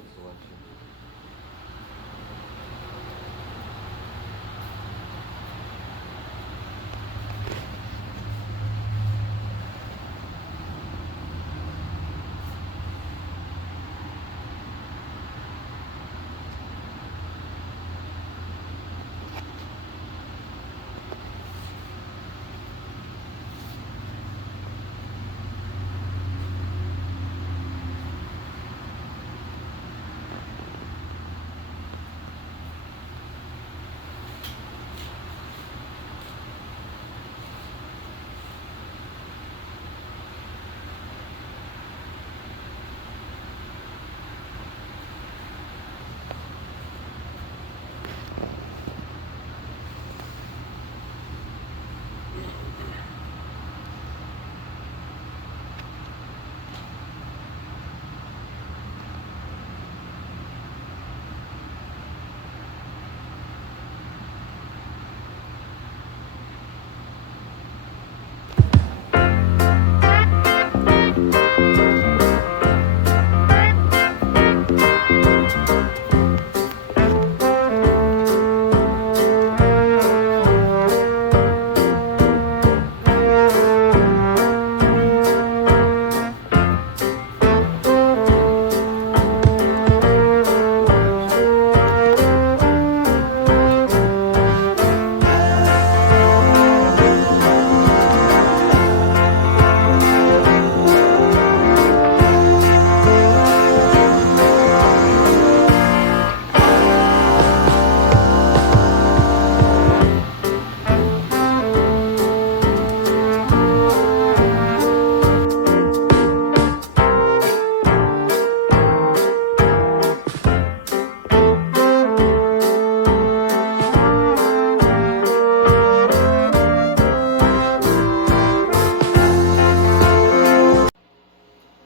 good selection.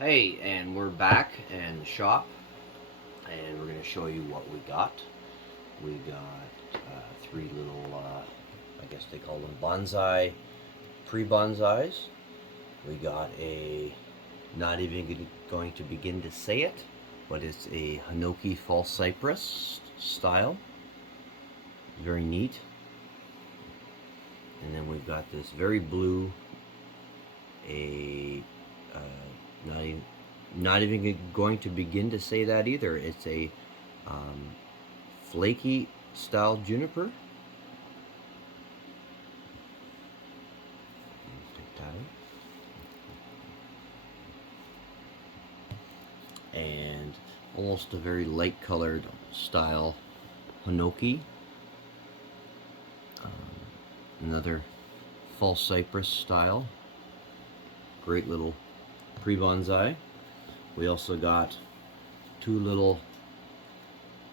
Hey, and we're back in the shop, and we're going to show you what we got. We got three little, I guess they call them bonsai, pre-bonsais. We got a, not even going to begin to say it, but it's a Hinoki false cypress style. Very neat. And then we've got this very blue, not even going to begin to say that either. It's a flaky style juniper. And almost a very light colored style Hinoki. Another false cypress style. Great little pre-bonsai. We also got two little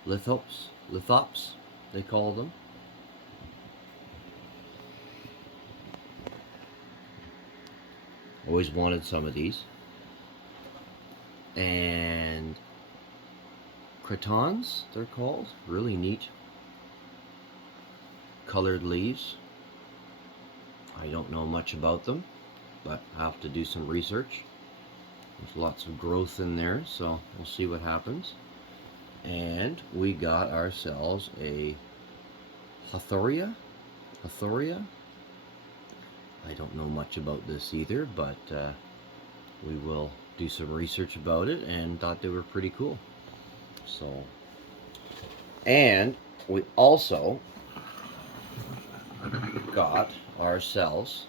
lithops, they call them. Always wanted some of these. And crotons, they're called. Really neat colored leaves. I don't know much about them, but I have to do some research. There's lots of growth in there, so we'll see what happens. And we got ourselves a Hathoria. I don't know much about this either, but we will do some research about it, and thought they were pretty cool. So, and we also got ourselves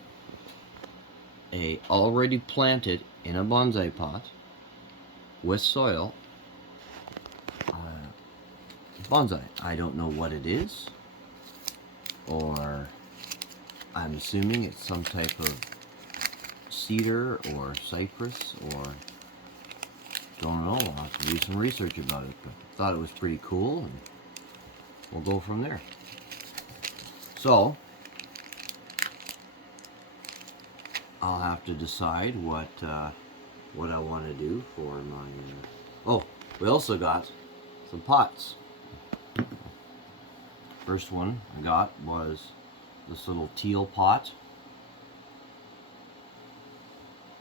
a already planted in a bonsai pot with soil bonsai. I don't know what it is, or I'm assuming it's some type of cedar or cypress, or don't know. I'll have to do some research about it, but thought it was pretty cool, and we'll go from there. So I'll have to decide what I want to do for my. Oh, we also got some pots. First one I got was this little teal pot.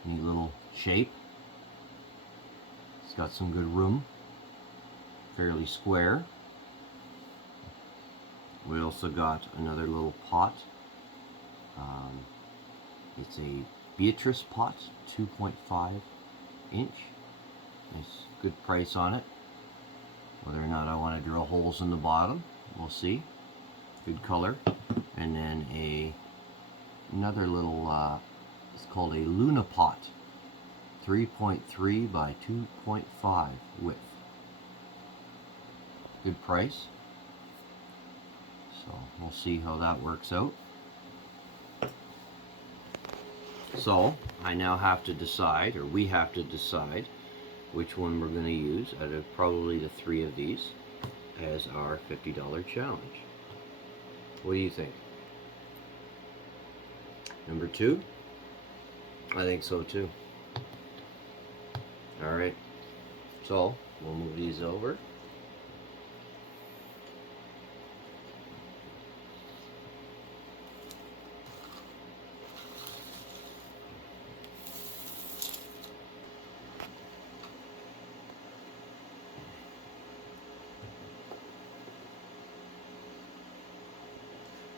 Neat little shape. It's got some good room. fairly square. We also got another little pot. It's a Beatrice pot, 2.5 inch. Nice, good price on it. Whether or not I want to drill holes in the bottom, we'll see. Good color. And then another little, it's called a Luna pot, 3.3 by 2.5 width. Good price. So we'll see how that works out. So I now have to decide, or we have to decide, which one we're going to use out of probably the three of these as our $50 challenge. What do you think? Number 2? I think so too. Alright, so we'll move these over.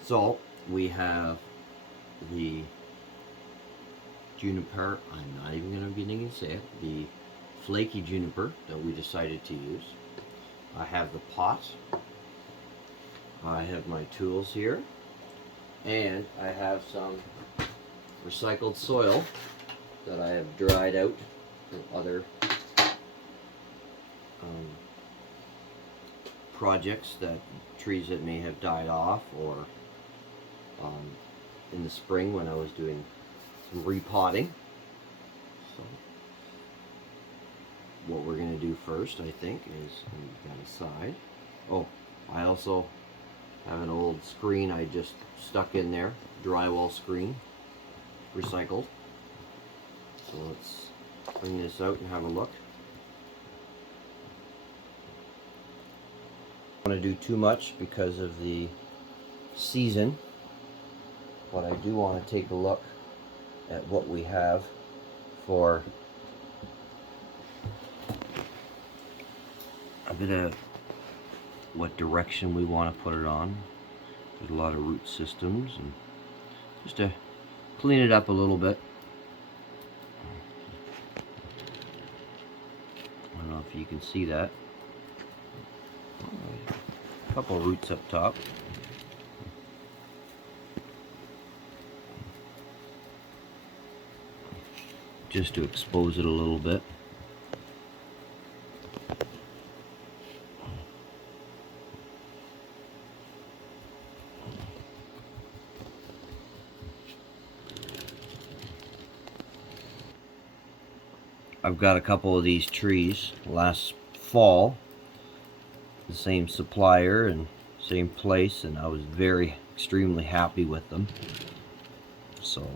So we have the juniper, I'm not even going to begin to say it, the flaky juniper that we decided to use. I have the pot, I have my tools here, and I have some recycled soil that I have dried out from other projects, that trees that may have died off, or in the spring when I was doing some repotting. So what we're going to do first, I think, is move that aside. Oh, I also have an old screen I just stuck in there, drywall screen, recycled. So let's bring this out and have a look. I don't want to do too much because of the season, but I do want to take a look at what we have for a bit of what direction we want to put it on. There's a lot of root systems, and just to clean it up a little bit. I don't know if you can see that. A couple of roots up top. Just to expose it a little bit. I've got a couple of these trees last fall, the same supplier and same place, and I was extremely happy with them. So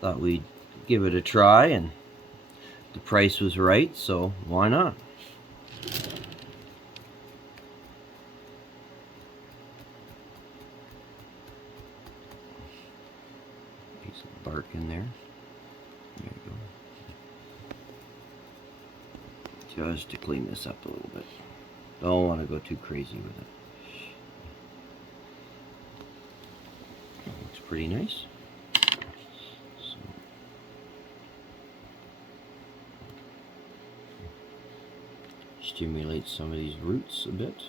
thought we'd give it a try, and the price was right, so why not? Piece of bark in there. There you go. Just to clean this up a little bit. Don't want to go too crazy with it. Looks pretty nice. So, stimulate some of these roots a bit.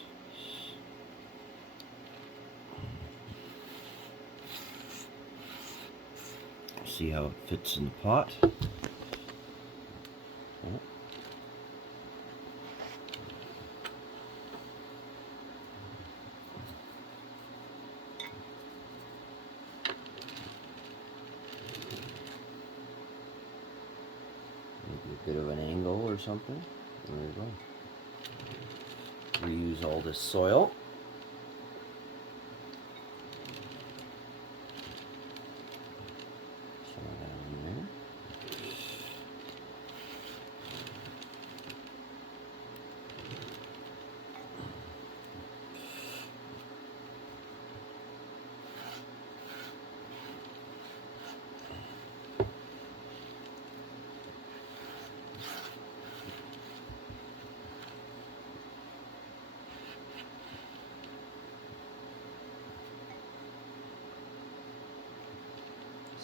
See how it fits in the pot. Maybe a bit of an angle or something. There we go. Reuse all this soil.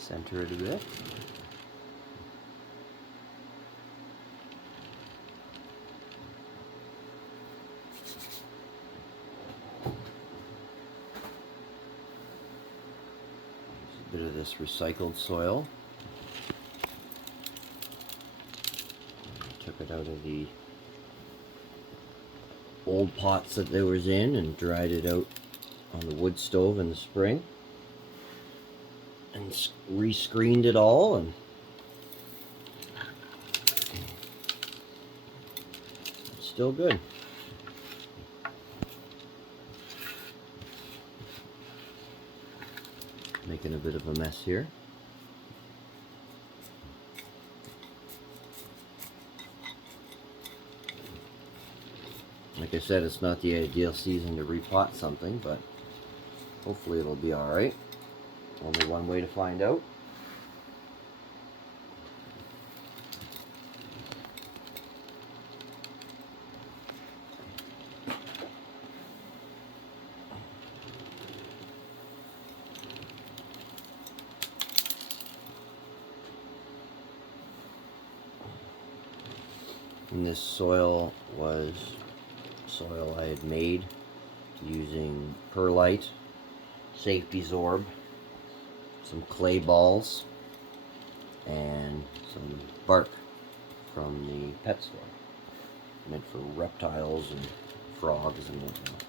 Center it a bit. A bit of this recycled soil. Took it out of the old pots that they was in and dried it out on the wood stove in the spring. And re-screened it all, and it's still good. Making a bit of a mess here. Like I said, it's not the ideal season to repot something, but hopefully it'll be alright. Only one way to find out. And this soil was soil I had made using perlite, safety zorb, some clay balls, and some bark from the pet store. Meant for reptiles and frogs and whatnot.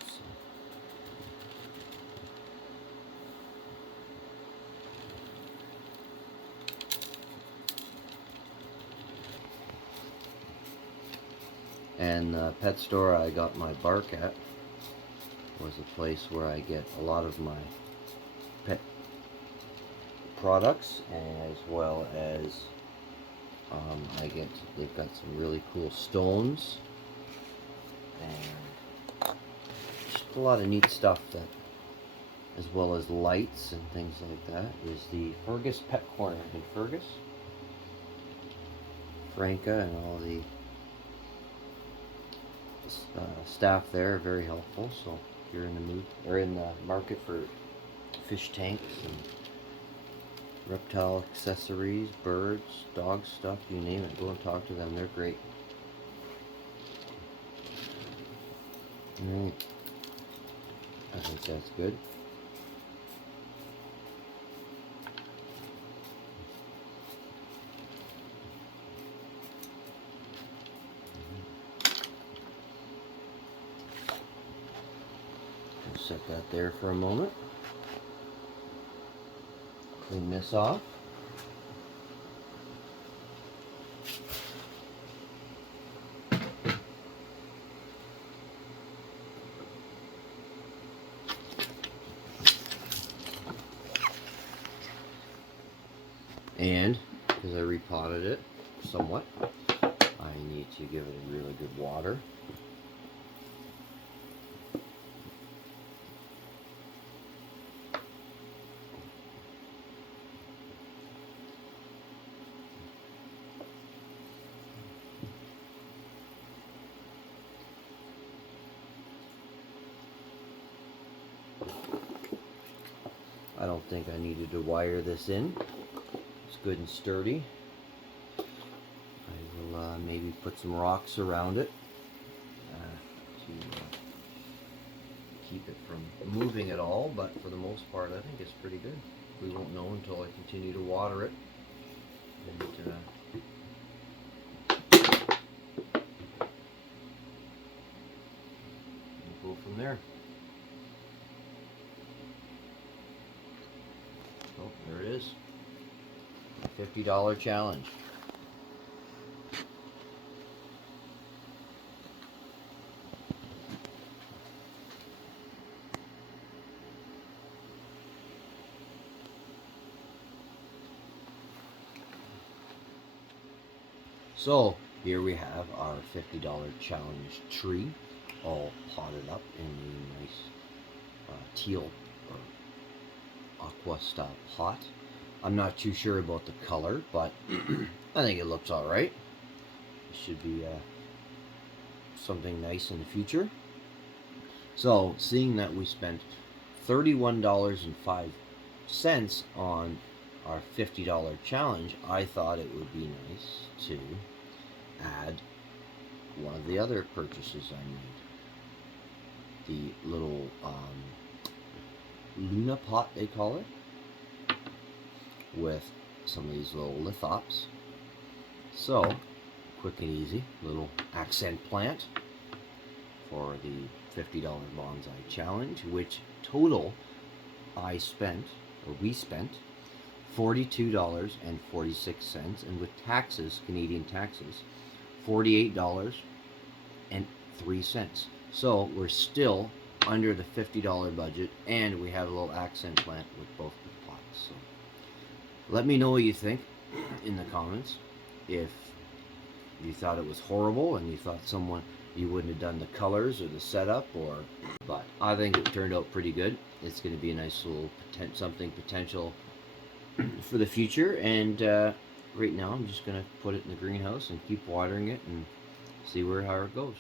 And the pet store I got my bark at was a place where I get a lot of my pet products, as well as they've got some really cool stones and just a lot of neat stuff, that, as well as lights and things like that, is the Fergus Pet Corner in Fergus. Franca and all the staff there are very helpful. So if you're in the mood or in the market for fish tanks and reptile accessories, birds, dog stuff, you name it, go and talk to them. They're great. Alright, I think that's good. Set that there for a moment. Clean this off. And because I repotted it somewhat, I need to give it a really good water. I don't think I needed to wire this in. It's good and sturdy. I will maybe put some rocks around it to keep it from moving at all, but for the most part I think it's pretty good. We won't know until I continue to water it. And we'll go from there. Oh, there it is. A $50 challenge. So here we have our $50 challenge tree, all potted up in a nice teal or aqua style pot. I'm not too sure about the color, but I think it looks alright. It should be something nice in the future. So seeing that we spent $31.05 on our $50 challenge, I thought it would be nice to add one of the other purchases I made. The little Luna pot, they call it, with some of these little lithops. So, quick and easy, little accent plant for the $50 bonsai challenge, which total we spent $42.46, and with taxes, Canadian taxes, $48.03. So we're still under the $50 budget, and we have a little accent plant with both the pots. So let me know what you think in the comments. If you thought it was horrible and you thought you wouldn't have done the colors or the setup, but I think it turned out pretty good. It's going to be a nice little potential for the future, and right now I'm just going to put it in the greenhouse and keep watering it and see how it goes.